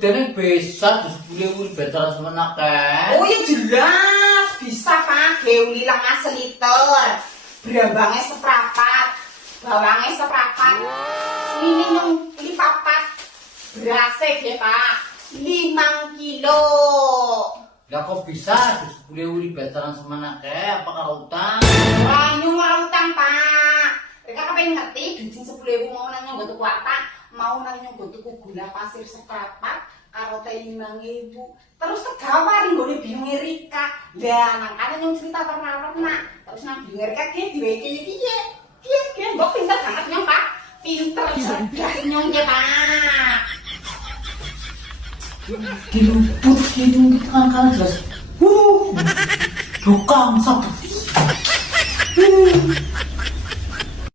gedene bisa 10.000 betal semenak kan. Oh ya jelas bisa Pak, geuli lengas seliter, berambangnya seprapat, bawangnya seprapat, ini yang lipapat, berasnya ya Pak, 5 kilo. Lah kok bisa 10.000 betal semenak apa karo utang? Wah nyuruh utang Pak, mereka kepengen ngerti bensin 10.000 mau nanya gue tuku apa, mau nanya gue tuku gula pasir seprapat, karo teh 5.000, terus kegawar nggone bingung Rika. Lah nangkane yang cerita pernah terus nang bingung Rika ki diweke piye mbok pinter banget nyong Pak, pinter cerdas nyong ya Pak. Diluput gitu kan jelas. Tukang sak